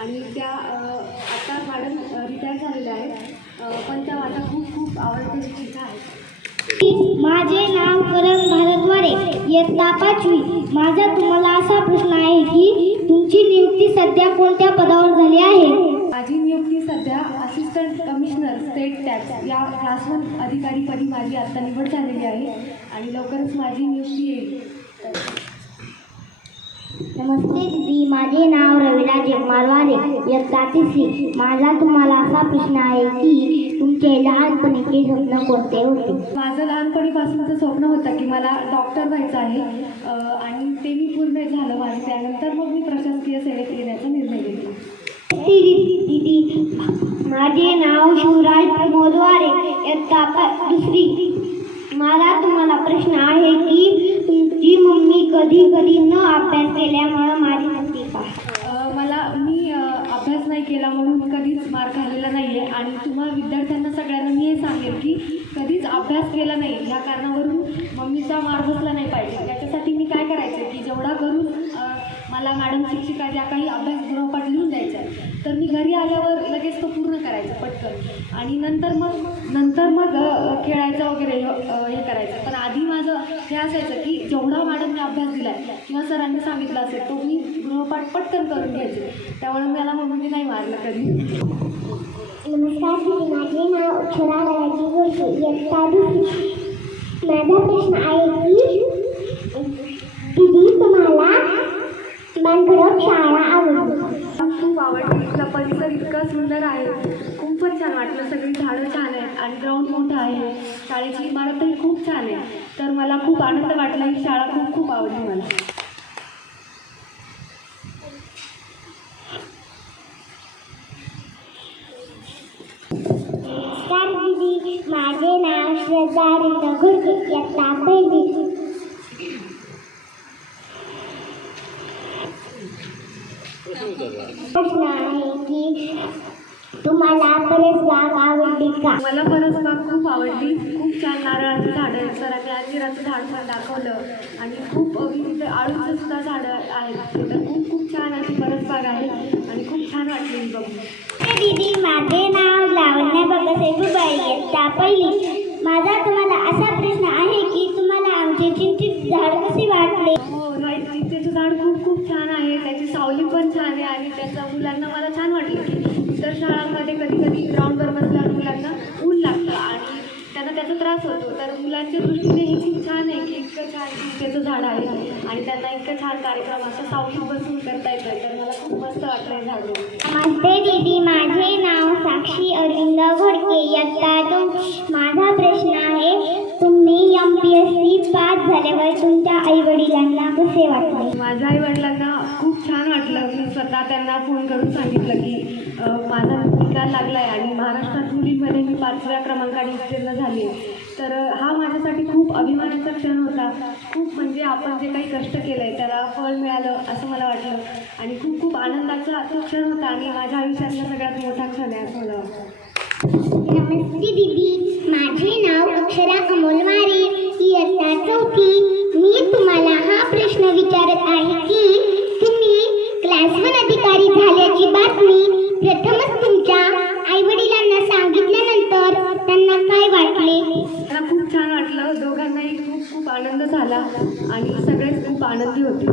आणि त्या आता मॅडम रिटायर झालेल्या आहेत. पण त्या माझ्या खूप खूप आवडत्या शिक्षिका आहेत माझे नाव करण भारद्वारे इयत्ता पाचवी माझा तुम्हाला असा प्रश्न आहे की तुमची नियुक्ती सध्या कोणत्या पदावर झाली आहे? माझी नियुक्ती सध्या असिस्टंट कमिशनर स्टेट टॅक्स या क्लास वन अधिकारीपदी माझी आत्ता निवड झालेली आहे. आणि लवकरच माझी नियुक्ती येईल. नमस्ते दीदी माझे नाव रविला जगमालवाले. इयत्ता तिसरी माझा तुम्हाला असा प्रश्न आहे की तुमचे लहानपणीचे स्वप्न कोणते होते? माझं लहानपणीपासूनचं स्वप्न होतं की मला डॉक्टर व्हायचं आहे. आणि ते मी पूर्ण झालं माझं. त्यानंतर मग मी प्रशासकीय सेवेत येण्याचा निर्णय घेतला. दीदी. माझे नाव शिवराज प्रमोदवारे. इयत्ता दुसरी. मला तुम्हाला प्रश्न आहे की तुझी मम्मी कधी कधी न अभ्यास केल्यामुळं मारी होती का? मला मी अभ्यास नाही केला म्हणून कधीच मार खाल्लेला नाही आहे आणि तुम्हाला विद्यार्थ्यांना सगळ्यांना मी हे सांगेल की कधीच अभ्यास केला नाही. ह्या कारणावरून मम्मीचा मार बसला नाही पाहिजे. त्याच्यासाठी मी काय करायचं की जेवढा करून मला मॅडम शिक्षिका ज्या काही अभ्यास गृहपाठ लिहून द्यायच्या तर मी घरी आल्यावर लगेच तो पूर्ण करायचा पटकन. आणि नंतर मग नंतर मग खेळायचं वगैरे हे करायचं. पण आधी माझं हे असायचं की जेवढा मॅडमने अभ्यास दिलाय किंवा सरांनी सांगितलं असेल तो मी गृहपाठ पटकन करून घ्यायचे. त्यामुळे मला मम्मीने नाही मारलं कधी. नमस्कार दीदी माझे नाव अक्षरा राजाची गोष्टी इयत्ता दुसरी माझा प्रश्न आहे की दीदी मनगरम शाळा आवडली खूप आवडली इथला परिसर इतका सुंदर आहे. खूपच छान वाटलं. सगळी झाडं छान आहेत आणि ग्राउंड मोठं आहे. शाळेची इमारतही खूप छान आहे. तर मला खूप आनंद वाटला. ही शाळा खूप खूप आवडली मला. माझे नाव श्रद्धा रीता घुडके इयत्ता पहिली प्रश्न आहे की तुम्हाला बरेच बाग आवडली का? मला परस बाग खूप आवडली. खूप छान नारळाचं झाड आहे. सरांनी अंजिराचं झाड पण दाखवलं. आणि खूप विविध आळूचं सुद्धा झाडं आहेत तर खूप खूप छान अशी परस बाग आहे. आणि खूप छान वाटली बघून. दीदी माझे नाव लावण्य बाबासाहेब बाई इयत्ता पहिली माझा तुम्हाला असा प्रश्न आहे की तुम्हाला आमचे चिंतित झाड कसे वाटले? हो नाही चिंचेचं झाड खूप पण आणि त्याचा मुलांना मला छान वाटलं की इतर शाळांमध्ये कधी कधी ग्राउंडवर बसल्यावर मुलांना ऊन लागतं आणि त्यांना त्याचा त्रास होतो. तर मुलांच्या दृष्टीने हे खूप छान आहे. इतकं छान चिंचेचं झाड आहे आणि त्यांना इतकं छान कार्यक्रम असं सावलीत बसून करता येतं तर मला खूप मस्त वाटलं हे झाड. नमस्ते दीदी माझे नाव साक्षी अरविंद घोडके. इयत्ता दोन माझा प्रश्न आहे तुम्ही M P S C pass झाल्यावर तुमच्या आई वडिलांना कसे वाटले? माझ्या आई वडिलांना खूप छान वाटलं. मी स्वतः त्यांना फोन करून सांगितलं की माझा निकाल लागला आहे आणि महाराष्ट्रात मुलींमध्ये मी पाचव्या क्रमांकाने उत्तीर्ण झाली आहे. तर हा माझ्यासाठी खूप अभिमानाचा क्षण होता. खूप म्हणजे आपण जे काही कष्ट केलं आहे त्याला फळ मिळालं असं मला वाटलं. आणि खूप खूप आनंदाचा तो क्षण होता आणि माझ्या आयुष्यातला सगळ्यात मोठा क्षण आहे असं मला वाटतं. नमस्ते दीदी. माझे नाव अक्षरा अमोल इयत्ता चौथी. मी तुम्हाला हा प्रश्न विचारत आहे की तुम्ही क्लास वन अधिकारी झाल्याची बातमी प्रथम दोघांनाही खूप खूप आनंद झाला आणि सगळेच खूप आनंदी होते.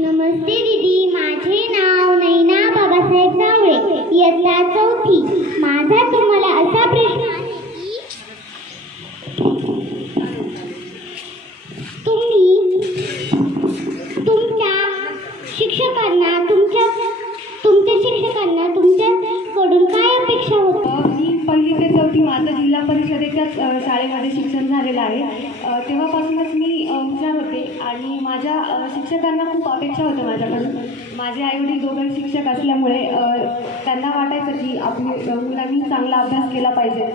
नमस्ते दीदी माझे नाव नैना बाबासाहेब जावळे इयत्ता चौथी. माझा तुम्हाला असा प्रश्न आहे की तुम्ही तुमच्या शिक्षकांना तुमच्या तुमच्या शिक्षकांना तुमच्या तुमच्याकडून काय अपेक्षा होत्या अ, मी पहिली ते चौथी माझं जिल्हा परिषदेच्याच शाळेमध्ये शिक्षण झालेलं आहे. तेव्हापासूनच मी हुशार होते आणि माझ्या शिक्षकांना खूप अपेक्षा होत्या माझ्याकडून. माझे आईवडील दोघं शिक्षक असल्यामुळे त्यांना वाटायचं की आपली मुलांनी चांगला अभ्यास केला पाहिजे.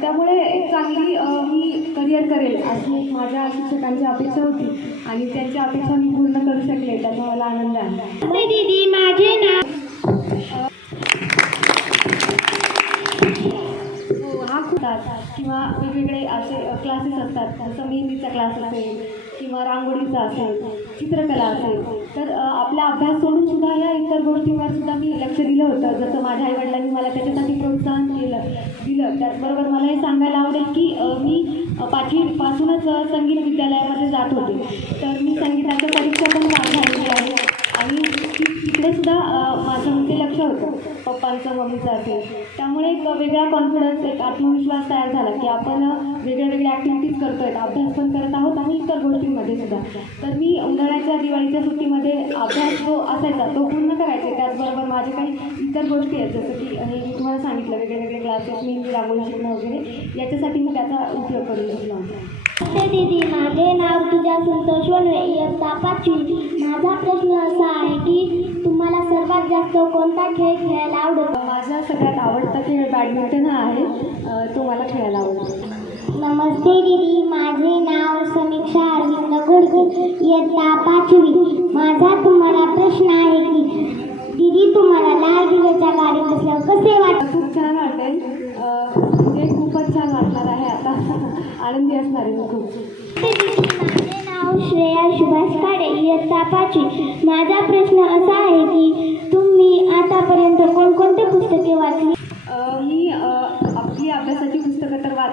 त्यामुळे एक चांगली मी करिअर करेल अशी एक माझ्या शिक्षकांची अपेक्षा होती आणि त्यांची अपेक्षा मी पूर्ण करू शकले त्याचा मला आनंद आहे. दीदी माझे नाव किंवा वेगवेगळे असे क्लासेस असतात. जसं मेहंदीचा क्लास असेल किंवा रांगोळीचा असेल चित्रकला असेल. तर आपला अभ्यास सोडून सुद्धा या इतर गोष्टींवर सुद्धा मी लक्ष दिलं होतं. जसं माझ्या आईवडिलांनी मला त्याच्यासाठी प्रोत्साहन केलं दिलं. त्याचबरोबर मला हे सांगायला आवडेल की मी पाचवीपासूनच संगीत विद्यालयामध्ये जात होते. तर मी संगीताच्या परीक्षा पण पास झालेली आहे. आणि तिकडेसुद्धा तिकडे सुद्धा माझं म्हणजे लक्ष होतं. पप्पांचं मम्मीचं असेल. त्यामुळे एक वेगळा कॉन्फिडन्स एक आत्मविश्वास तयार झाला की आपण अ, वेगळ्या वेगळ्या ॲक्टिव्हिटीज करतो आहेत अभ्यास पण करत आहोत आणि इतर गोष्टींमध्ये सुद्धा. तर मी उन्हाळ्याच्या दिवाळीच्या सुट्टीमध्ये अभ्यास जो असायचा तो पूर्ण करायचे. त्याचबरोबर माझे काही इतर गोष्टी आहेत जसं की हे मी तुम्हाला सांगितलं वेगळे वेगळे क्लासेस मेहंदी रांगोळी शिकणं वगैरे. याच्यासाठी मी त्याचा उपयोग करून घेतला होता. दीदी माझे नाव तुझ्या संतोष वनवे इयत्ता पाचवी माझा प्रश्न असा आहे की तुम्हाला सर्वात जास्त कोणता खेळ खेळायला आवडतो? माझा सगळ्यात आवडता खेळ बॅडमिंटन हा आहे. तो मला खेळायला आवडतो. नमस्ते दीदी माझे नाव समीक्षा अरविंद गोडके इयत्ता पाचवी. माझा तुम्हाला प्रश्न आहे की दीदी तुम्हाला लाल दिव्याच्या गाडीत बसल्यावर कसे वाटते? खूप छान वाटेल म्हणजे खूपच छान वाटणार आहे आता. आनंदी असणार आहे मी खूप. माझे नाव श्रेया सुभाष काडे इयत्ता पाचवी. माझा प्रश्न असा आहे की तुम्ही आतापर्यंत कोणकोणते पुस्तके वाचली? मी आपली अभ्यासाची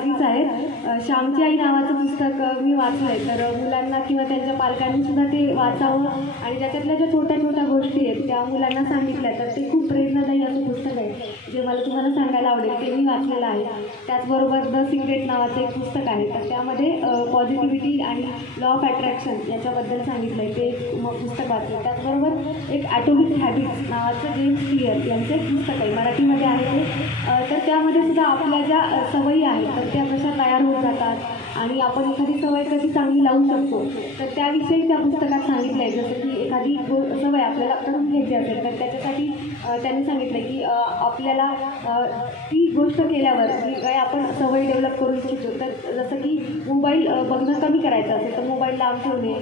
पुस्तकं आहे. श्यामची आई नावाचं पुस्तक मी वाचलं आहे तर मुलांना किंवा त्यांच्या पालकांनी सुद्धा ते वाचावं. आणि त्याच्यातल्या ज्या छोट्या छोट्या गोष्टी आहेत त्या मुलांना सांगितल्या. तर ते खूप प्रेरणादायी असं पुस्तक आहे जे मला तुम्हाला सांगायला आवडेल. ते मी वाचलेलं आहे. त्याचबरोबर द सिक्रेट नावाचं एक पुस्तक आहे. तर त्यामध्ये पॉझिटिव्हिटी आणि लॉ ऑफ अट्रॅक्शन याच्याबद्दल सांगितलं आहे ते एक मग पुस्तक वाचलं. त्याचबरोबर एक ॲटोमिक हॅबिट्स नावाचं जेम्स क्लिअर यांचं एक पुस्तक आहे. मराठीमध्ये आहे ते. तर त्यामध्ये सुद्धा आपल्या ज्या सवयी आहेत तर त्या कशा तयार होत जातात आणि आपण एखादी सवय कशी चांगली लावू शकतो तर त्याविषयी त्या पुस्तकात सांगितलं आहे जसं की एखादी गो सवय आपल्याला करून घ्यायची असेल तर त्याच्यासाठी त्यांनी सांगितलं की आपल्याला ती गोष्ट केल्यावर जी काही आपण सवय डेव्हलप करू इच्छितो तर जसं की मोबाईल बघणं कमी करायचं असेल तर मोबाईल लांब ठेवणे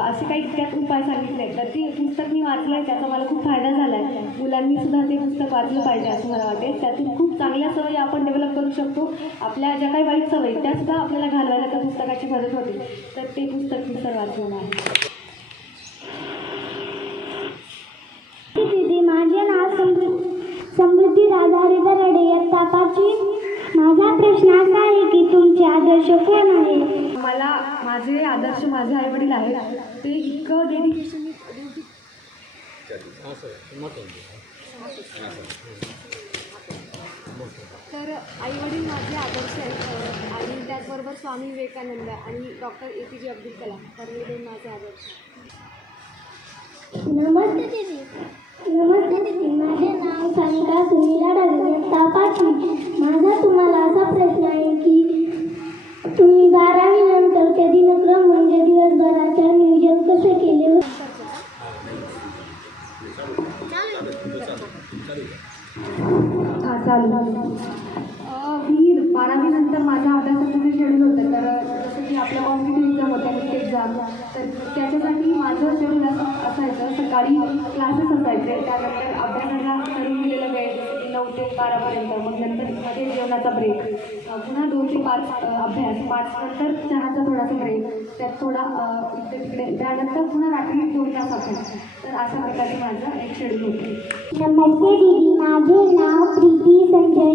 असे काही त्यात उपाय सांगितले आहेत तर ते पुस्तक मी वाचलं आहे त्याचा मला खूप फायदा झाला आहे मुलांनी सुद्धा ते पुस्तक वाचलं पाहिजे असं मला वाटेल त्यातून खूप चांगल्या सवयी आपण डेव्हलप करू शकतो. आपल्या ज्या काही वाईट सवयी त्यासुद्धा आपल्याला घालवायला त्या पुस्तकाची मदत होते. तर ते पुस्तक मी सर वाचलेलं आहे. दीदी माझे नाव समृद्धी समृद्धी राधारी दराडे इयत्ता पाचवी माझा प्रश्न असा आहे की तुमचे आदर्श कोण आहे? मला माझे आदर्श माझे आईवडील आहेत. ते इतकं डेडिकेशन तर आईवडील माझे आदर्श आहेत आणि त्याचबरोबर स्वामी विवेकानंद आणि डॉक्टर ए पी जे अब्दुल कलाम. तर हे दोन माझे आदर्श नमस्ते दीदी. नमस्ते दीदी. माझे नाव सांगता सुनीला डागता पाटील माझा तुम्हाला असा प्रश्न आहे की तुम्ही बारावी नंतर ते दिनक्रम म्हणजे दिवसभराच्या नियोजन कसे केले? होते चालू मी बारावीनंतर माझा अभ्यासाचं जे शेड्यूल होतं तर जसं की आपल्या कॉम्पिटेटिव्ह एक्झाम होत्या नीट एक्झाम तर त्याच्यासाठी माझं शेड्यूल असं असायचं सकाळी क्लासेस असायचे त्यानंतर अभ्यासाला करून दिलेलं वेळ. जसं नऊ ते बारापर्यंत मग नंतर मध्ये जेवणाचा ब्रेक पुन्हा दोन ते पाच अभ्यास पाच नंतर चहाचा थोडासा ब्रेक त्यात थोडा इकडे तिकडे त्यानंतर पुन्हा रात्री दोन तास अभ्यास तर अशा प्रकारे माझं एक शेड्यूल होते. नमस्ते दीदी माझे नाव प्रीती संजय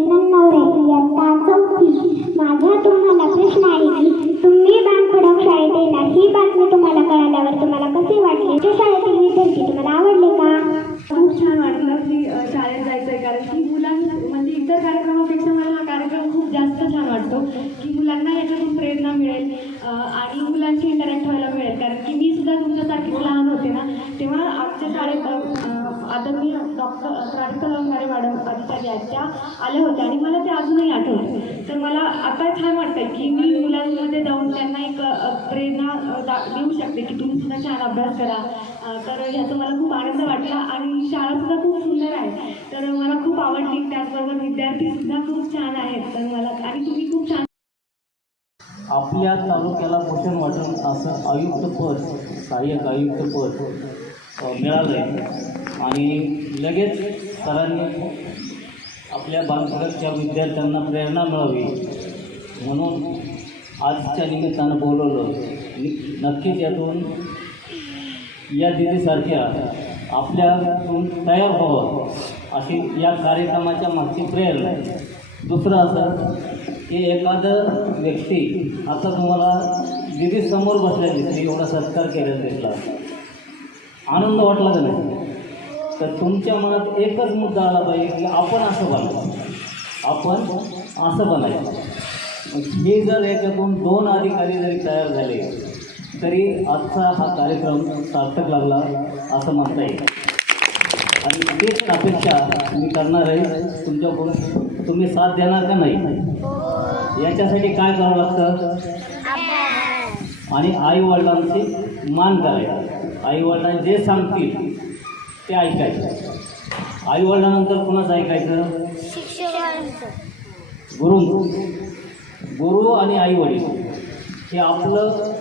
डॉक्टर प्राजक्ता मॅडम अधिकारी आहेत त्या आल्या होत्या आणि मला ते अजूनही आठवतं तर मला आता छान वाटतं की मी मुलांमध्ये जाऊन त्यांना एक प्रेरणा देऊ शकते की तुम्ही सुद्धा छान अभ्यास करा. तर ह्याचा मला खूप आनंद वाटला आणि शाळा सुद्धा खूप सुंदर आहे. तर मला खूप आवडली. त्याचबरोबर विद्यार्थी सुद्धा खूप छान आहेत. तर मला आणि तुम्ही खूप छान आपल्या तालुक्याला पोषण वाटून असं आयुक्त पद सहाय्यक आयुक्त पद मिळालं आहे आणि लगेच सरांनी आपल्या बांधकडच्या विद्यार्थ्यांना प्रेरणा मिळावी म्हणून आजच्या निमित्तानं बोलवलं. नक्कीच यातून या दिदीसारख्या आपल्यातून तयार व्हावं अशी या कार्यक्रमाच्या मागची प्रेरणा आहे. दुसरं असं की एखादं व्यक्ती आता तुम्हाला दिदी समोर बसल्या दिसली एवढा सत्कार केलेला दिसला आनंद वाटला का नाही? तर तुमच्या मनात एकच मुद्दा आला पाहिजे की आपण असं बनायचं आपण असं बनायचं. हे जर याच्यातून दोन अधिकारी जरी तयार झाले तरी आजचा हा कार्यक्रम सार्थक लागला असं म्हणता येईल. आणि तेच अपेक्षा मी करणार आहे. तुमच्याकडून तुम्ही साथ देणार का नाही? याच्यासाठी काय करावं लागतं? आणि आई वडिलांची मान करायचं. आई वडिलांनी जे सांगतील ते ऐकायचं. आई वडिलांनंतर कुणाचं ऐकायचं? गुरु. गुरु आणि आई वडील हे आपलं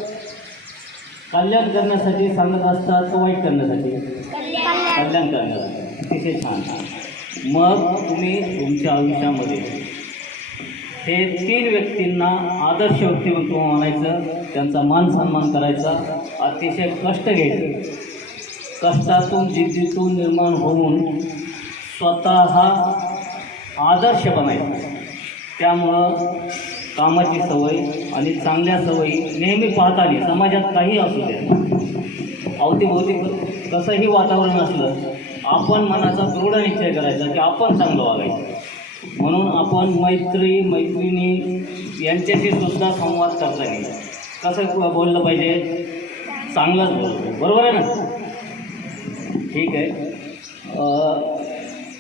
कल्याण करण्यासाठी सांगत असतात वाईट करण्यासाठी? कल्याण. करण्यासाठी. अतिशय छान. मग तुम्ही तुमच्या आयुष्यामध्ये हे तीन व्यक्तींना आदर्श व्यक्तिमत्व मानायचं त्यांचा मान सन्मान करायचा अतिशय कष्ट घ्यायचं. कष्टातून जिद्दीतून निर्माण होऊन स्वतः आदर्श बनायचं. त्यामुळं कामाची सवय आणि चांगल्या सवयी नेहमी पाहताना समाजात काही असू द्या अवतीभोवती कसंही वातावरण असलं आपण मनाचा दृढ निश्चय करायचा की आपण चांगलं वागायचं. म्हणून आपण मैत्री मैत्रिणी यांच्याशी सुद्धा संवाद करता येईल. कसं बोललं पाहिजे? चांगलंच बोललं बरोबर आहे ना? ठीक आहे.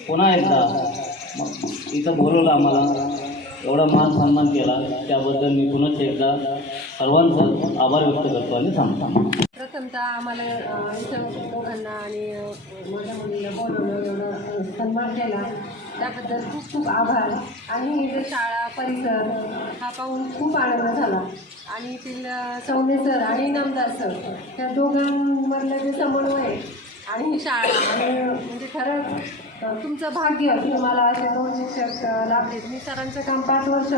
पुन्हा एकदा इथं बोलवलं आम्हाला. एवढा मान सन्मान केला. त्याबद्दल मी पुन्हा एकदा सर्वांचं आभार व्यक्त करतो आणि सांगतो. प्रथमतः आम्हाला इथं दोघांना आणि माझ्या मुलीला बोलवलं एवढं सन्मान केला. त्याबद्दल खूप खूप आभार. आणि इथे शाळा परिसर हा पाहून खूप आनंद झाला. आणि येथील सौम्य सर आणि नामदार सर त्या दोघांमधलं जे समन्वय आणि ही शाळा. आणि म्हणजे खरंच तुमचं भाग्य की तुम्हाला असे दोन शिक्षक लाभलेत मी सरांचं काम पाच वर्ष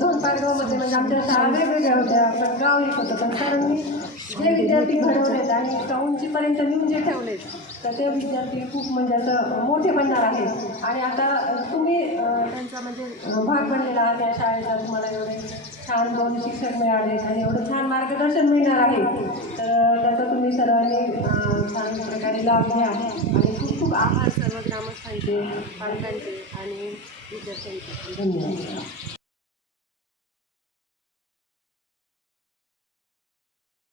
दोन पाचगावमध्ये म्हणजे आमच्या शाळा वेगवेगळ्या होत्या पण गाव एक होतं. पण सरांनी जे विद्यार्थी घडवलेत आणि इतका उंचीपर्यंत नेऊन जे ठेवलेत तर ते विद्यार्थी खूप म्हणजे असं मोठे बनणार आहेत. आणि आता तुम्ही त्यांचा म्हणजे भाग बनलेला आहात या शाळेचा तुम्हाला एवढे छान दोन शिक्षक मिळाले आणि एवढं छान मार्गदर्शन मिळणार आहे. तर त्याचा तुम्ही सर्वांनी छान प्रकारे लाभ घ्या. आणि खूप खूप आभार सर्व ग्रामस्थांचे पालकांचे आणि विद्यार्थ्यांचे. धन्यवाद.